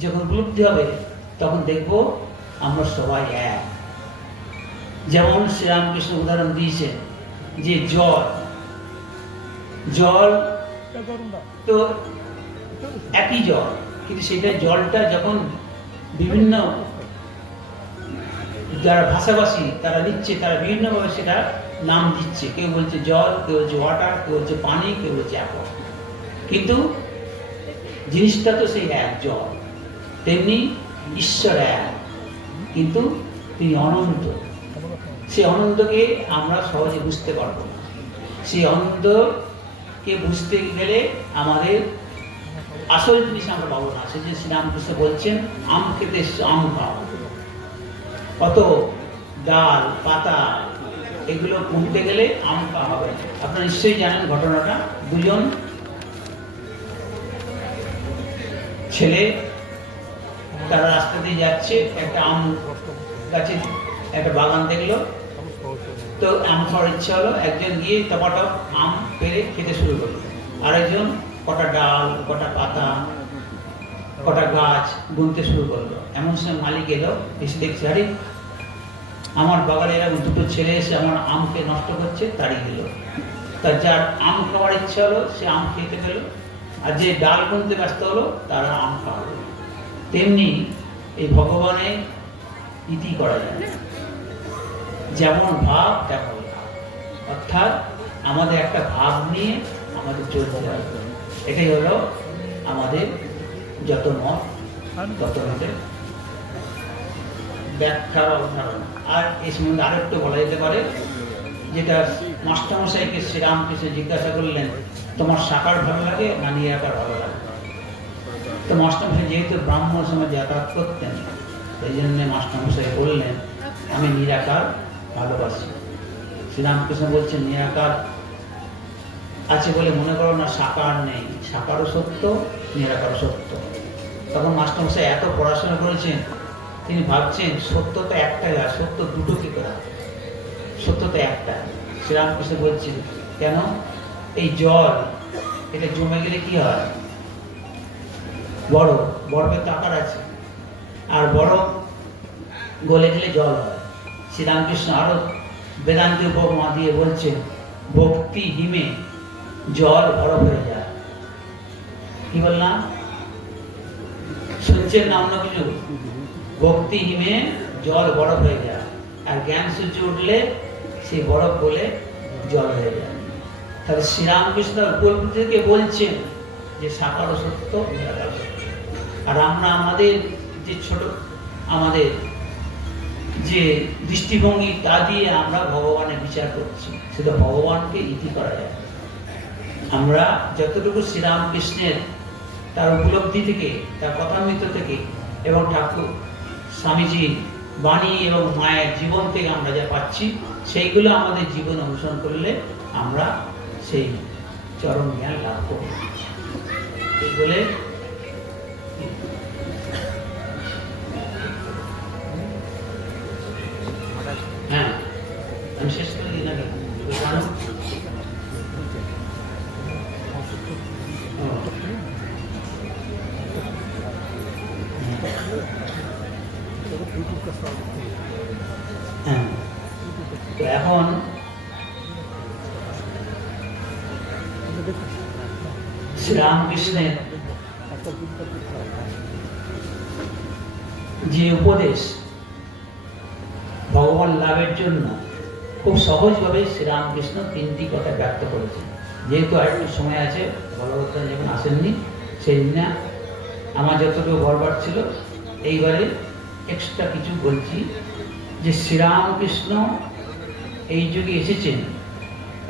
যখন উপলব্ধি হবে তখন দেখব আমরা সবাই এক। যেমন শ্রীরামকৃষ্ণ উদাহরণ দিয়েছেন যে জল তো একই জল, কিন্তু সেটা জলটা যখন বিভিন্ন যারা ভাষাভাষী তারা নিচ্ছে, তারা বিভিন্নভাবে সেটা নাম দিচ্ছে। কেউ বলছে জল, কেউ বলছে ওয়াটার, কেউ বলছে পানি, কেউ বলছে অ্যাপল, কিন্তু জিনিসটা তো সেই এক জল। তেমনি ঈশ্বর এক, কিন্তু তিনি অনন্ত। সেই অনন্তকে আমরা সহজে বুঝতে পারবো না। সেই অনন্তকে বুঝতে গেলে আমাদের আসল জিনিস আমরা পাবো না। সেই যে শ্রীরামকৃষ্ণ বলছেন আম খেতে আম খাও, কত ডাল পাতা এগুলো কমতে গেলে আম খাওয়া হবে। আপনারা নিশ্চয়ই জানেন ঘটনাটা, দুজন ছেলে তারা রাস্তা দিয়ে যাচ্ছে, একটা আম গাছে একটা বাগান দেখলো, তো আম খাওয়ার ইচ্ছা হলো। একজন গিয়ে টপাটপ আম পেরে খেতে শুরু করলো, আরেকজন কটা ডাল, কটা পাতা, কটা গাছ গুনতে শুরু করলো। এমন সময় মালিক এলো, এসে দেখছে আরে আমার বাগানে এরকম দুটো ছেলে এসে আমার আমকে নষ্ট করছে, তাড়িয়ে দিল। তার যার আম খাওয়ার ইচ্ছা হলো সে আম খেতে পেল, আর যে ডাল গুনতে ব্যস্ত হলো তারা আম খাওয়ালো। তেমনি এই ভগবানের ইতি করা যায়, যেমন ভাব তেমন ভাব, অর্থাৎ আমাদের একটা ভাব নিয়ে আমাদের চলতে হবে। এটাই হলো আমাদের যত মত তত মতের ব্যাখ্যা বা উদাহরণ। আর এই সম্বন্ধে আরেকটু বলা যেতে পারে, যেটা মাস্টারমশাইকে শ্রীরামকৃষ্ণ জিজ্ঞাসা করলেন তোমার সাকার ভালো লাগে না নিরাকার ভালো লাগে? তো মাস্টারমশাই যেহেতু ব্রাহ্মণ সমাজে যাতায়াত করতেন, সেই জন্য মাস্টারমশাই বললেন আমি নিরাকার ভালোবাসি। শ্রীরামকৃষ্ণ বলছেন নিরাকার আছে বলে মনে করো না সাকার নেই, সাকারও সত্য নিরাকারও সত্য। তখন মাস্টারমশাই এত পড়াশোনা করেছেন, তিনি ভাবছেন সত্য তো একটাই, আর সত্য দুটো কি করে? সত্য তো একটা। শ্রীরামকৃষ্ণ বলছেন কেন? এই জল এটা জমে গেলে কি হয়? বরফের তো আকার আছে, আর বরফ গলে গেলে জল হয়। শ্রীরামকৃষ্ণ আরো বেদান্তের উপমা দিয়ে বলছেন ভক্তি হিমে জল বরফ হয়ে যায়। কি বললাম? শুনছেন না অন্য কিছু? ভক্তি হিমে জল বরফ হয়ে যায়, আর জ্ঞান সূর্য উঠলে সেই বরফ বলে জল হয়ে যায়। তাহলে শ্রীরামকৃষ্ণ উপলব্ধিকে বলছেন যে সাকারও সত্য নিরাকার সত্য। আর আমরা আমাদের যে ছোট আমাদের যে দৃষ্টিভঙ্গি তা দিয়ে আমরা ভগবানের বিচার করছি, সেটা ভগবানকে ইতি করা যায়। আমরা যতটুকু শ্রীরামকৃষ্ণের তার উপলব্ধি থেকে, তার কথামৃত থেকে এবং ঠাকুর স্বামীজি বাণী এবং মায়ের জীবন থেকে আমরা যা পাচ্ছি, সেইগুলো আমাদের জীবন অনুসরণ করলে আমরা সেই চরম জ্ঞান লাভ করব। এই বলে হ্যাঁ আমি শেষ করে দিই নাকি? তো এখন শ্রীরামকৃষ্ণের যে উপদেশ ভগবান লাভের জন্য খুব সহজভাবে শ্রীরামকৃষ্ণ তিনটি কথা ব্যক্ত করেছেন। যেহেতু আরেকটু সময় আছে, ভগবত যখন আসেননি সেই দিন আমার যতটুকু বলবার ছিল, এইবারে এক্সট্রা কিছু বলছি। যে শ্রীরামকৃষ্ণ এই যুগে এসেছেন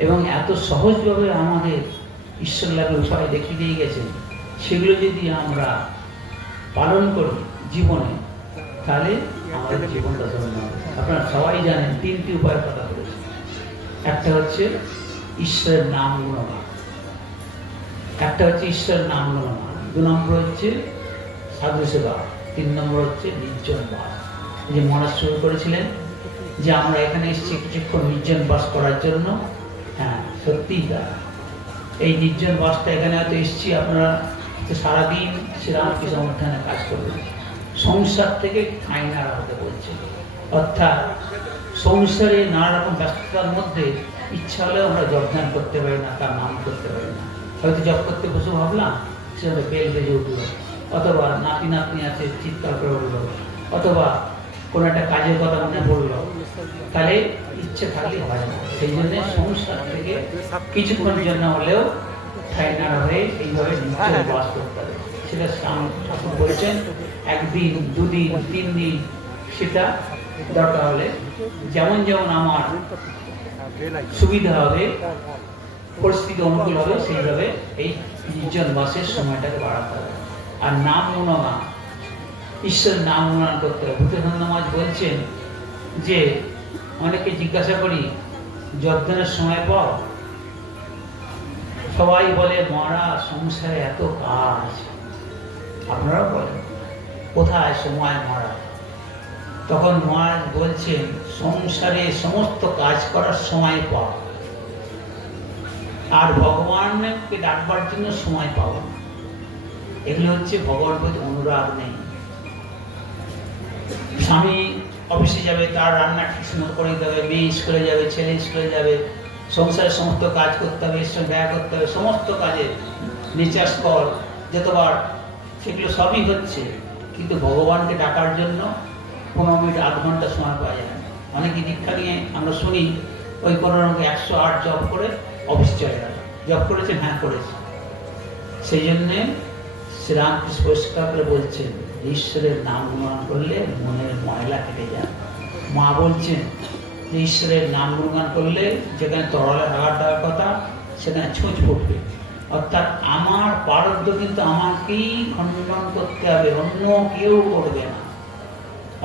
এবং এত সহজভাবে আমাদের ঈশ্বর লাভের উপায় দেখিয়ে দিয়ে গেছেন, সেগুলো যদি আমরা পালন করি জীবনে, তাহলে আমাদের জীবনটা ধন্য হবে। আপনারা সবাই জানেন তিনটি উপায়ের কথা বলেছেন। একটা হচ্ছে ঈশ্বরের নাম গুণগান, একটা হচ্ছে ঈশ্বরের নাম গুণগান, 2 নম্বর হচ্ছে সাধু সেবা, 3 নম্বর হচ্ছে নির্জন বাস। যে মহারাজ শুরু করেছিলেন যে আমরা এখানে এসেছি কিছুক্ষণ নির্জন বাস করার জন্য, হ্যাঁ সত্যিই তা। এই নির্জন বাসটা এখানে হয়তো এসছি, আপনারা তো সারাদিন শ্রীরামকৃষ্ণ অনুষ্ঠানে কাজ করবেন, সংসার থেকে ঠাঁই নাড়া হতে বলছে। অর্থাৎ সংসারে নানা রকম ব্যস্ততার মধ্যে ইচ্ছা হলেও আমরা জপ ধ্যান করতে পারি না, তার নাম করতে পারি না। হয়তো জপ করতে বসে ভাবলাম, সেটা বেল বেজে উঠলো, অথবা নাতি নাতনি আছে চিৎকার করে উঠলো, অথবা কোনো একটা কাজের কথা মনে পড়লো, তাহলে ইচ্ছে থাকলে হয় না। সেই জন্য সংসার থেকে কিছুক্ষণের জন্য হলেও ঠাই নাড়া হয়ে এইভাবে নিশ্চয় বাস করতে হবে। সেটা ঠাকুর বলেছেন, একদিন, দুদিন, 3 দিন, সেটা দরকার হলে যেমন যেমন আমার সুবিধা হবে, পরিস্থিতি অনুকূল হবে, সেইভাবে এই নির্জন বাসের সময়টাকে বাড়াতে হবে। আর নাম গুণগান, ঈশ্বরের নাম গুণগান করতে হবে। ভূতেন্দ্র মহারাজ বলছেন যে অনেকে জিজ্ঞাসা করি যজ্ঞের সময় পাও, সবাই বলে মহারাজ সংসারে এত কাজ, আপনারাও বলেন কোথায় সময় মহারাজ? তখন মহারাজ বলছেন সংসারে সমস্ত কাজ করার সময় পাও, আর ভগবানকে ডাকবার জন্য সময় পাও না। এগুলো হচ্ছে ভগবান প্রতি অনুরাগ নেই। স্বামী অফিসে যাবে, তার রান্না ঠিক সময় করে দিতে হবে, মেয়ে স্কুলে যাবে, ছেলে স্কুলে যাবে, সংসারের সমস্ত কাজ করতে হবে, এর সঙ্গে ব্যয় করতে হবে, সমস্ত কাজে নিচাস কর যতবার, সেগুলো সবই হচ্ছে, কিন্তু ভগবানকে ডাকার জন্য 15 মিনিট 8 ঘন্টা সময় পাওয়া যায় না। অনেকে দীক্ষা নিয়ে আমরা শুনি ওই কোনো রকম 108 জপ করে অফিস চলে গেল। জপ করেছে, হ্যাঁ করেছে। সেই জন্যে শ্রীরামকৃষ্ণ পরিষ্কার করে বলছেন, ঈশ্বরের নাম গুণগান করলে মনের ময়লা কেটে যায়। মা বলছেন যে ঈশ্বরের নাম গুণগান করলে যেখানে তরলে হাগার দেওয়ার কথা সেখানে ছুঁচ ফুটবে। অর্থাৎ আমার পারদ্ধ কিন্তু আমাকেই খণ্ডন করতে হবে, অন্য কেউ করবে না।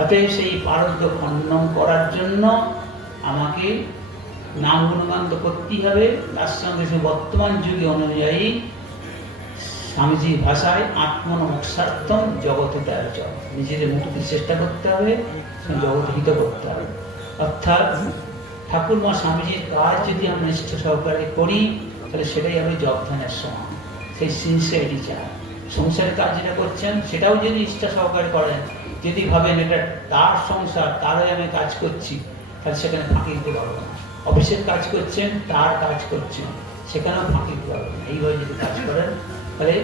অতএব সেই পারদ্ধ খণ্ডন করার জন্য আমাকে নাম গুণগান তো করতেই হবে। তার সঙ্গে সে বর্তমান যুগে অনুযায়ী স্বামীজির ভাষায় আত্মনমোক্ষার্থম জগৎহিতায়, নিজেদের মুক্তির চেষ্টা করতে হবে, জগৎ হিত করতে হবে। অর্থাৎ ঠাকুরমা স্বামীজির কাজ যদি আমরা নিষ্ঠা সহকারে করি, তাহলে সেটাই হবে জপ ধ্যানের সমান। সেই সিনসিয়ারিটি চায়। সংসারের কাজ যেটা করছেন সেটাও যদি নিষ্ঠা সহকারে করেন, যদি ভাবেন এটা তার সংসার, তারই আমি কাজ করছি, তাহলে সেখানে ফাঁকি দিতে পারবো না। অফিসের কাজ করছেন, তার কাজ করছেন, সেখানেও ফাঁকি দিতে পারবো না। এইভাবে যদি কাজ করেন তাহলে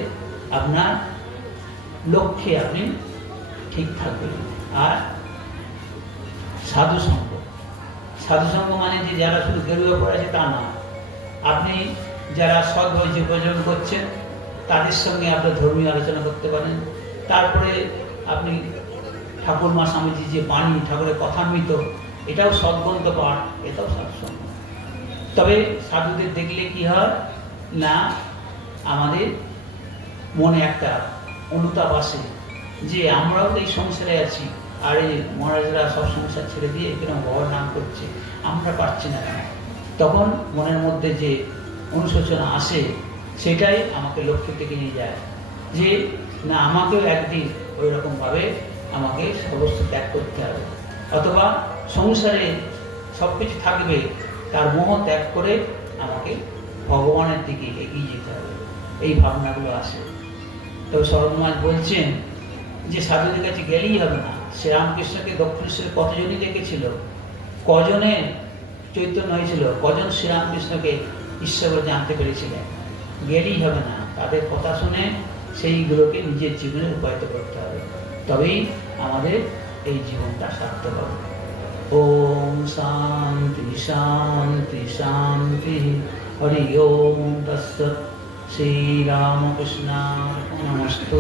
আপনার লক্ষ্যে আপনি ঠিক থাকবেন। আর সাধুসঙ্গ, সাধুসঙ্গ মানে যে যারা শুধু গেরুয়া পড়ে আছে তা না, আপনি যারা সৎভাবে জীবন করছেন তাদের সঙ্গে আপনার ধর্মীয় আলোচনা করতে পারেন। তারপরে আপনি ঠাকুরমা স্বামীজি যে বাণী, ঠাকুরের কথামৃত, এটাও সদ্গ্রন্থ পাঠ, এটাও সাধুসঙ্গ। তবে সাধুদের দেখলে কি হয় না, আমাদের মনে একটা অনুতাপ আসে যে আমরাও তো এই সংসারে আছি, আর এই মহারাজরা সব সংসার ছেড়ে দিয়ে এখানে বাবার নাম করছে, আমরা পারছি না কেন? তখন মনের মধ্যে যে অনুশোচনা আসে, সেটাই আমাকে লক্ষ্যের দিকে নিয়ে যায় যে না, আমাকেও একদিন ওই রকমভাবে আমাকে সমস্ত ত্যাগ করতে হবে, অথবা সংসারে সব কিছু থাকবে, তার মোহ ত্যাগ করে আমাকে ভগবানের দিকে এগিয়ে যেতে হবে। এই ভাবনাগুলো আসে। তবে শরৎমাজ বলছেন যে সাধুদের কাছে গেলেই হবে না। শ্রীরামকৃষ্ণকে দক্ষিণেশ্বরে কতজনই দেখেছিল, কজনে চৈতন্য হয়েছিল, কজন শ্রীরামকৃষ্ণকে ঈশ্বর বলে জানতে পেরেছিলেন। গেলেই হবে না, তাদের কথা শুনে সেইগুলোকে নিজের জীবনে রূপায়িত করতে হবে, তবেই আমাদের এই জীবনটা সার্থক হবে। ওম শান্তি শান্তি শান্তি। হরি ওম তৎসৎ। শ্রীরামকৃষ্ণার্পণমস্তু।